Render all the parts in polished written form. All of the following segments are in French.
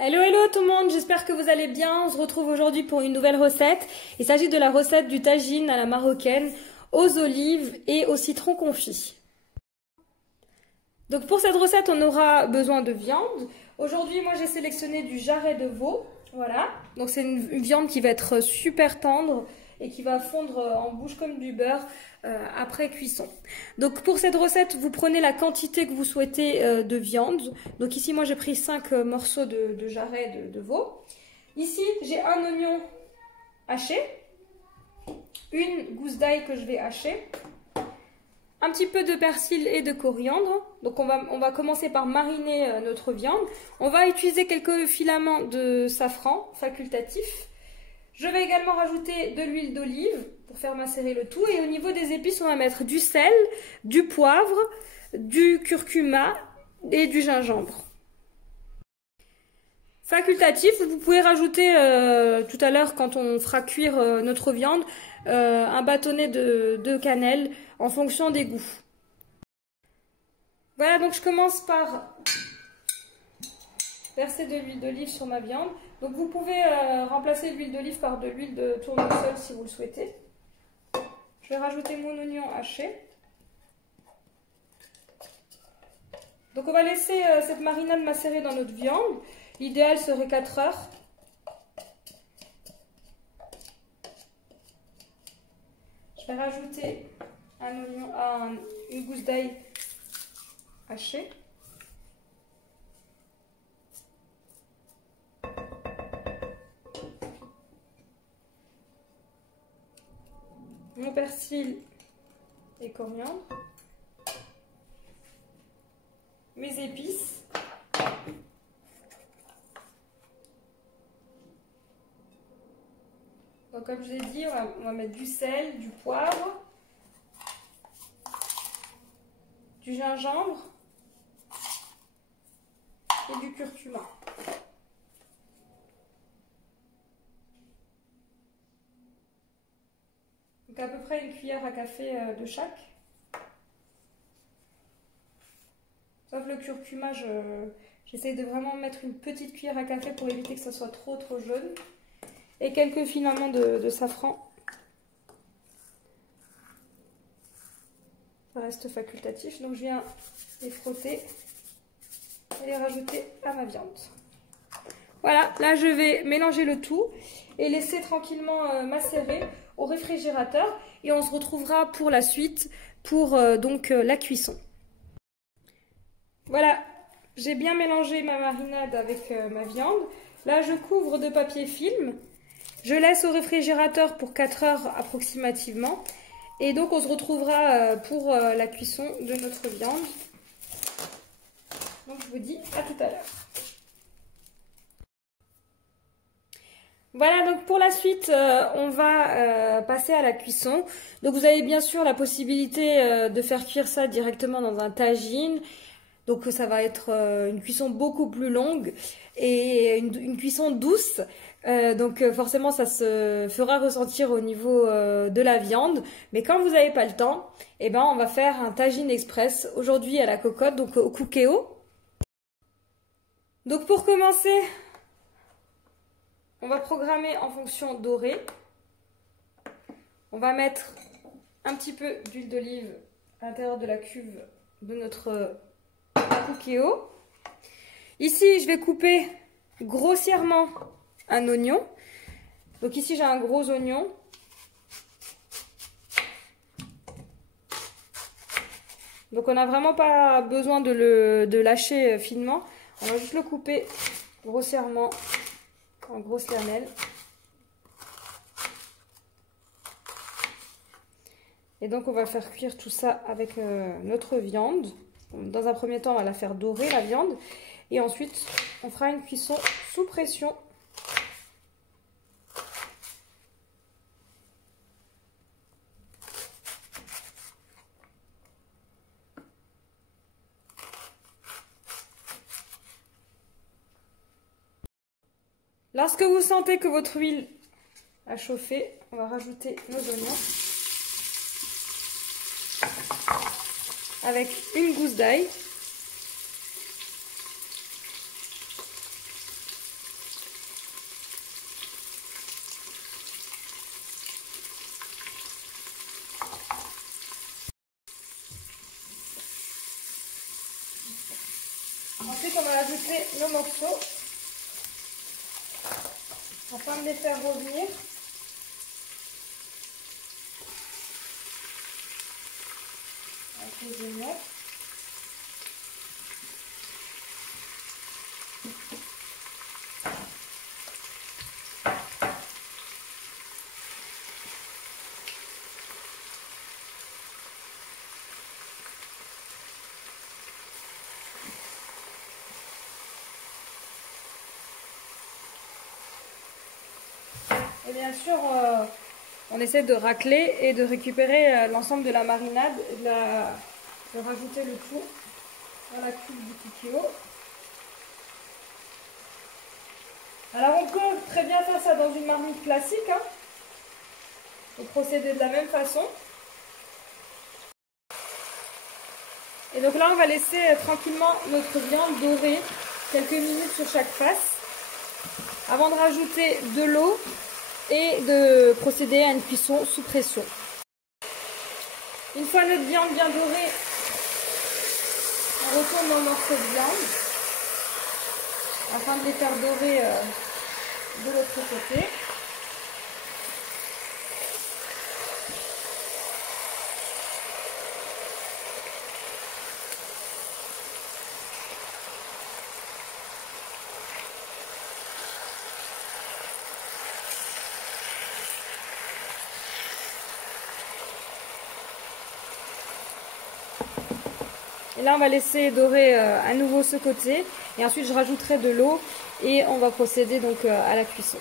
Hello hello tout le monde, j'espère que vous allez bien. On se retrouve aujourd'hui pour une nouvelle recette. Il s'agit de la recette du tagine à la marocaine aux olives et au citron confit. Donc pour cette recette, on aura besoin de viande. Aujourd'hui, moi j'ai sélectionné du jarret de veau. Voilà, donc c'est une viande qui va être super tendre et qui va fondre en bouche comme du beurre après cuisson. Donc pour cette recette, vous prenez la quantité que vous souhaitez de viande. Donc ici, moi j'ai pris 5 morceaux de jarret de veau. Ici, j'ai un oignon haché, une gousse d'ail que je vais hacher, un petit peu de persil et de coriandre. Donc on va commencer par mariner notre viande. On va utiliser quelques filaments de safran facultatif. Je vais également rajouter de l'huile d'olive pour faire macérer le tout. Et au niveau des épices, on va mettre du sel, du poivre, du curcuma et du gingembre. Facultatif, vous pouvez rajouter tout à l'heure quand on fera cuire notre viande un bâtonnet de cannelle en fonction des goûts. Voilà, donc je commence par verser de l'huile d'olive sur ma viande. Donc vous pouvez remplacer l'huile d'olive par de l'huile de tournesol si vous le souhaitez. Je vais rajouter mon oignon haché. Donc on va laisser cette marinade macérer dans notre viande. L'idéal serait 4 heures. Je vais rajouter une gousse d'ail hachée. Mon persil et coriandre. Mes épices. Donc comme je l'ai dit, on va mettre du sel, du poivre, du gingembre et du curcuma. Donc à peu près une cuillère à café de chaque. Sauf le curcuma, j'essaye de vraiment mettre une petite cuillère à café pour éviter que ça soit trop jaune. Et quelques filaments de safran. Ça reste facultatif, donc je viens les frotter et les rajouter à ma viande. Voilà, là je vais mélanger le tout et laisser tranquillement macérer au réfrigérateur et on se retrouvera pour la suite pour la cuisson. Voilà, j'ai bien mélangé ma marinade avec ma viande. Là je couvre de papier film. Je laisse au réfrigérateur pour 4 heures approximativement. Et donc on se retrouvera pour la cuisson de notre viande. Donc je vous dis à tout à l'heure. Voilà, donc pour la suite, on va passer à la cuisson. Donc vous avez bien sûr la possibilité de faire cuire ça directement dans un tagine. Donc ça va être une cuisson beaucoup plus longue et une cuisson douce. Donc forcément ça se fera ressentir au niveau de la viande. Mais quand vous n'avez pas le temps, eh ben, on va faire un tagine express aujourd'hui à la cocotte, donc au cookéo. Donc pour commencer, on va programmer en fonction dorée. On va mettre un petit peu d'huile d'olive à l'intérieur de la cuve de notre cookéo. Ici, je vais couper grossièrement un oignon. Donc ici, j'ai un gros oignon. Donc on n'a vraiment pas besoin de lâcher finement. On va juste le couper grossièrement en grosses lamelles. Et donc on va faire cuire tout ça avec notre viande. Dans un premier temps, on va la faire dorer, la viande. Et ensuite, on fera une cuisson sous pression. Lorsque vous sentez que votre huile a chauffé, on va rajouter nos oignons avec une gousse d'ail. on va ajouter nos morceaux afin de les faire revenir. Avec les oignons. Et bien sûr, on essaie de racler et de récupérer l'ensemble de la marinade et de rajouter le tout dans la cuve du Cookie-O. Alors on peut très bien faire ça dans une marmite classique, hein, et procéder de la même façon. Et donc là on va laisser tranquillement notre viande dorer quelques minutes sur chaque face avant de rajouter de l'eau et de procéder à une cuisson sous pression. Une fois notre viande bien dorée, on retourne nos morceaux de viande afin de les faire dorer de l'autre côté. Et là, on va laisser dorer à nouveau ce côté. Et ensuite, je rajouterai de l'eau et on va procéder donc à la cuisson.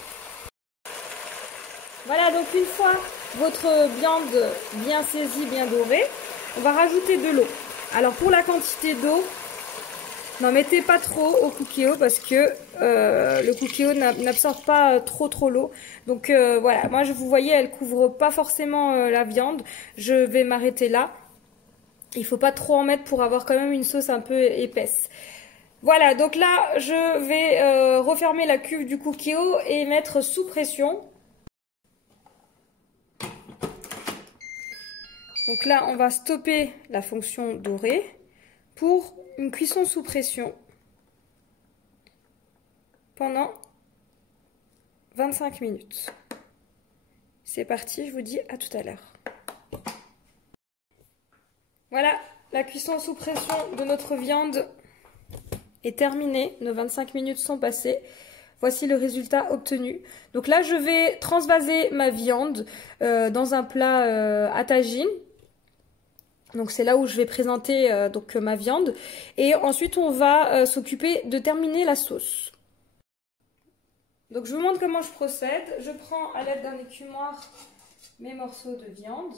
Voilà, donc une fois votre viande bien saisie, bien dorée, on va rajouter de l'eau. Alors pour la quantité d'eau, n'en mettez pas trop au Cookie-O parce que le Cookie-O n'absorbe pas trop l'eau. Donc voilà, moi vous voyez, elle couvre pas forcément la viande. Je vais m'arrêter là. Il ne faut pas trop en mettre pour avoir quand même une sauce un peu épaisse. Voilà, donc là, je vais refermer la cuve du Cookie-O et mettre sous pression. Donc là, on va stopper la fonction dorée pour une cuisson sous pression pendant 25 minutes. C'est parti, je vous dis à tout à l'heure. Voilà, la cuisson sous pression de notre viande est terminée. Nos 25 minutes sont passées. Voici le résultat obtenu. Donc là, je vais transvaser ma viande dans un plat à tagine. Donc c'est là où je vais présenter donc ma viande. Et ensuite, on va s'occuper de terminer la sauce. Donc je vous montre comment je procède. Je prends à l'aide d'un écumoire mes morceaux de viande.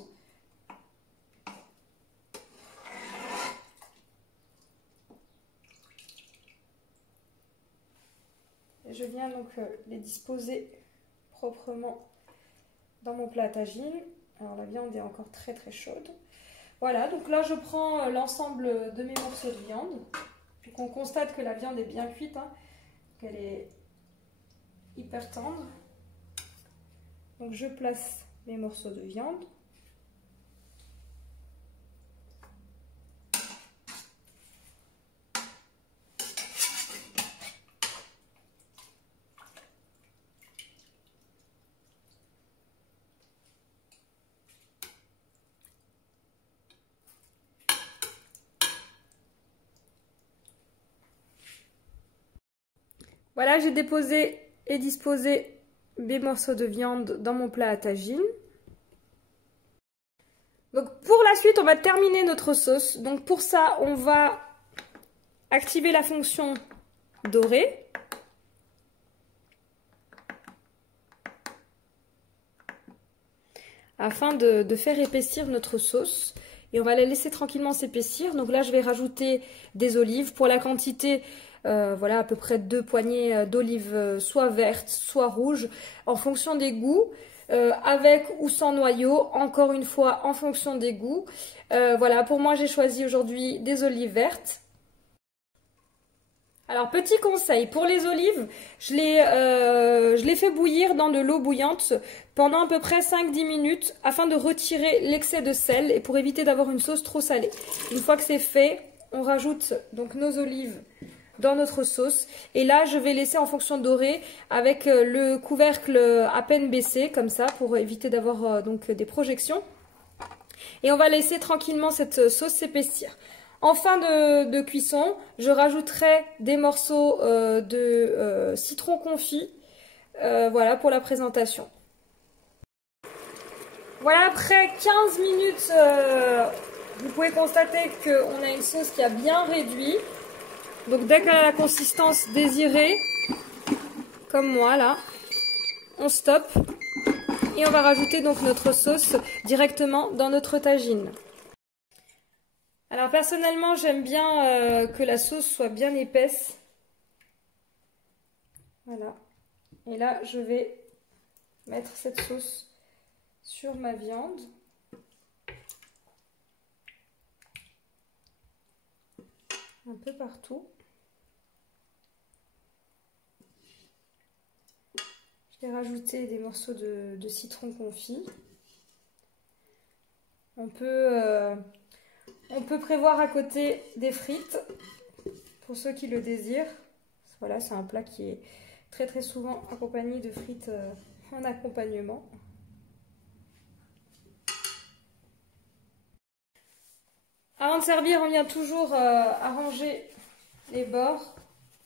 Je viens donc les disposer proprement dans mon plat à tagine. Alors la viande est encore très chaude. Voilà, donc là je prends l'ensemble de mes morceaux de viande. Donc on constate que la viande est bien cuite, hein, qu'elle est hyper tendre. Donc je place mes morceaux de viande. Voilà, j'ai déposé et disposé mes morceaux de viande dans mon plat à tagine. Donc pour la suite, on va terminer notre sauce. Donc pour ça, on va activer la fonction dorée. Afin de faire épaissir notre sauce. Et on va la laisser tranquillement s'épaissir. Donc là, je vais rajouter des olives. Pour la quantité, voilà, à peu près 2 poignées d'olives, soit vertes, soit rouges, en fonction des goûts. Avec ou sans noyau, encore une fois, en fonction des goûts. Voilà, pour moi, j'ai choisi aujourd'hui des olives vertes. Alors, petit conseil, pour les olives, je les fais bouillir dans de l'eau bouillante pendant à peu près 5-10 minutes afin de retirer l'excès de sel et pour éviter d'avoir une sauce trop salée. Une fois que c'est fait, on rajoute donc nos olives dans notre sauce. Et là, je vais laisser en fonction dorée avec le couvercle à peine baissé, comme ça, pour éviter d'avoir donc des projections. Et on va laisser tranquillement cette sauce s'épaissir. En fin de cuisson, je rajouterai des morceaux de citron confit, voilà pour la présentation. Voilà, après 15 minutes, vous pouvez constater qu'on a une sauce qui a bien réduit. Donc dès qu'elle a la consistance désirée, comme moi là, on stoppe. Et on va rajouter donc notre sauce directement dans notre tagine. Alors personnellement, j'aime bien que la sauce soit bien épaisse. Voilà. Et là, je vais mettre cette sauce sur ma viande. Un peu partout. Je vais rajouter des morceaux de citron confit. On peut prévoir à côté des frites pour ceux qui le désirent. Voilà, c'est un plat qui est très très souvent accompagné de frites en accompagnement. Avant de servir, on vient toujours arranger les bords,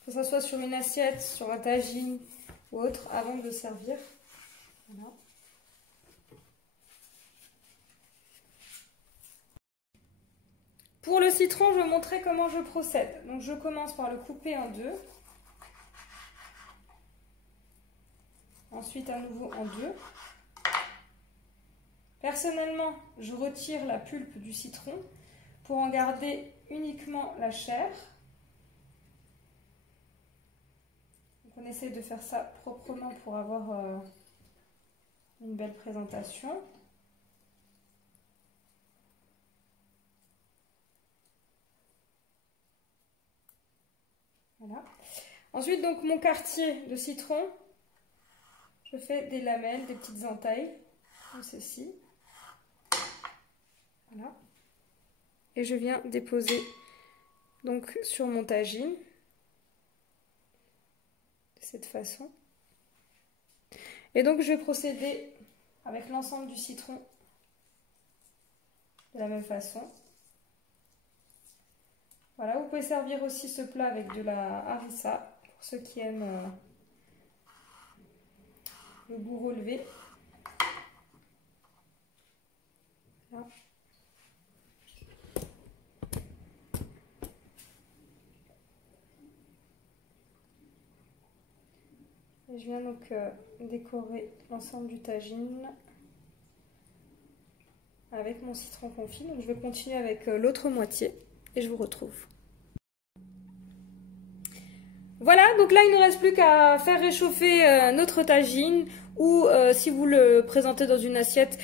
que ce soit sur une assiette, sur un tagine ou autre, avant de servir. Voilà. Pour le citron, je vais vous montrer comment je procède. Donc je commence par le couper en deux. Ensuite à nouveau en deux. Personnellement, je retire la pulpe du citron pour en garder uniquement la chair. Donc on essaye de faire ça proprement pour avoir une belle présentation. Voilà. Ensuite, donc mon quartier de citron, je fais des lamelles, des petites entailles, comme ceci. Voilà. Et je viens déposer donc sur mon tagine de cette façon. Et donc je vais procéder avec l'ensemble du citron de la même façon. Voilà, vous pouvez servir aussi ce plat avec de la harissa pour ceux qui aiment le goût relevé. Voilà. Et je viens donc décorer l'ensemble du tagine avec mon citron confit. Donc je vais continuer avec l'autre moitié et je vous retrouve. Voilà, donc là il ne reste plus qu'à faire réchauffer notre tagine ou si vous le présentez dans une assiette,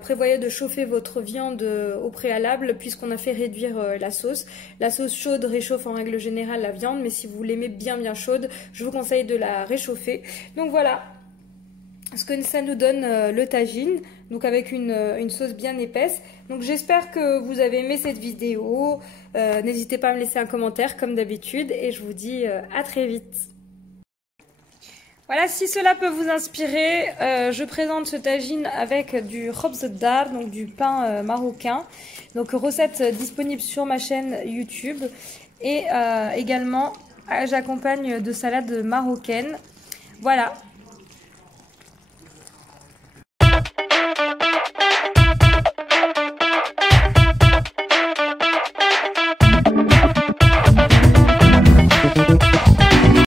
prévoyez de chauffer votre viande au préalable puisqu'on a fait réduire la sauce. La sauce chaude réchauffe en règle générale la viande, mais si vous l'aimez bien chaude, je vous conseille de la réchauffer. Donc voilà ce que ça nous donne le tagine, donc avec une sauce bien épaisse. Donc j'espère que vous avez aimé cette vidéo. N'hésitez pas à me laisser un commentaire comme d'habitude et je vous dis à très vite. Voilà, si cela peut vous inspirer, je présente ce tagine avec du khobz dar, donc du pain marocain. Donc recette disponible sur ma chaîne YouTube. Et également, j'accompagne de salade marocaine. Voilà.